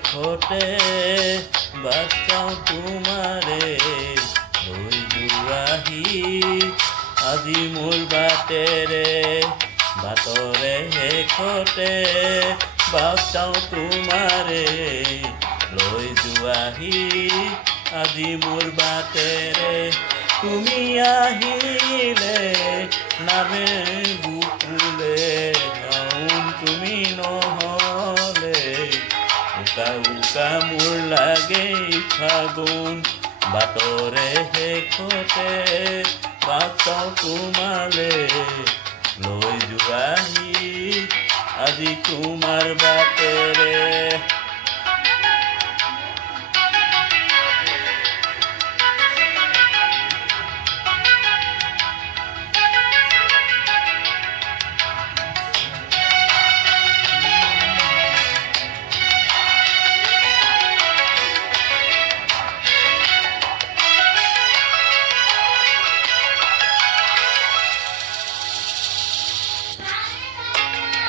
শেষতে বাচাও তোমাৰে লৈ যোৱাহি আজি মোৰ বাটেৰে বাটৰে শেষতে বাচাও তোমাৰে লৈ যোৱাহি আজি মোৰ বাটেৰে তুমি আহিলে নামে বুকুলে তুমি নহ'লে উকা উকা মোৰ লাগে ফাগুন বাটৰে শেষতে বাচাও তোমালে লৈ যোৱাহি আজি তোমাৰ বাটেৰে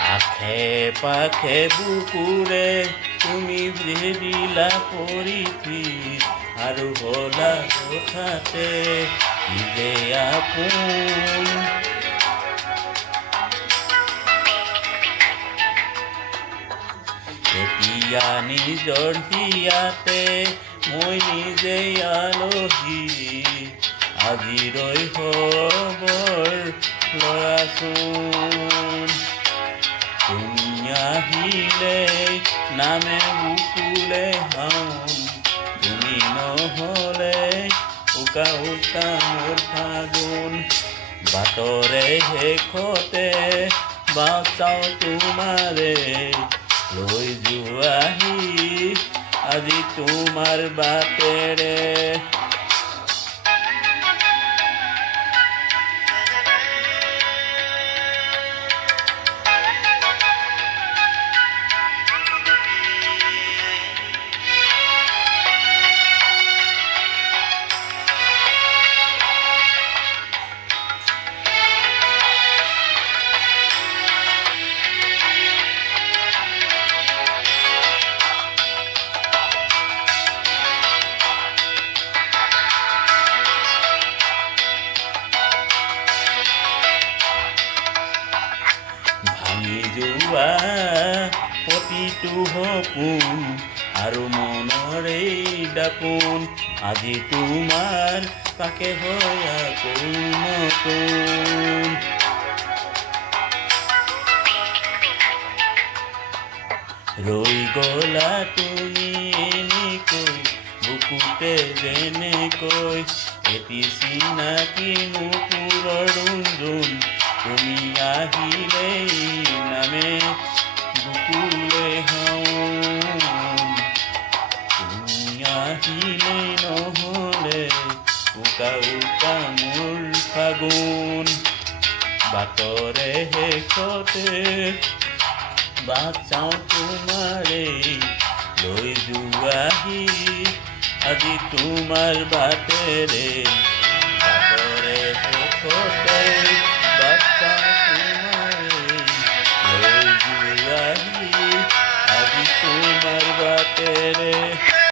আখে পাখে বুকুৰে তুমি দিলা পৰিধি আৰু হলা কথাতে কি যে আপোন এতিয়া নিজৰ হিয়াতে মই নিজেই আলহী আজিৰৈ খবৰ লৰাচোন তুমি আহিলে নামে বুকুলে হাউন তুমি নহ'লে উকা উকা মোৰ ফাগুন বাটৰে শেষতে বাচাও তোমাৰে লৈ যোৱাহি আজি তোমাৰ বাটেৰে ভাঙি যোৱা প্ৰতিটো সপোন আৰু মনৰে দাপোন আজি তোমাৰ পাকে হয় আকৌ নতুন ৰৈ গলা তুমি এনেকৈ বুকুতে যেনেকৈ এটি চিনাকি নুপুৰৰ ৰুণ তুমি আহিলেই নামে বুকুলে হাউন তুমি আহিলেই নহ'লে উকা উকা মোৰ ফাগুন বাটৰে শেষতে বাচাও তোমাৰে লৈ যোৱাহি আজি তোমাৰ বাটেৰে বাটৰে শেষতে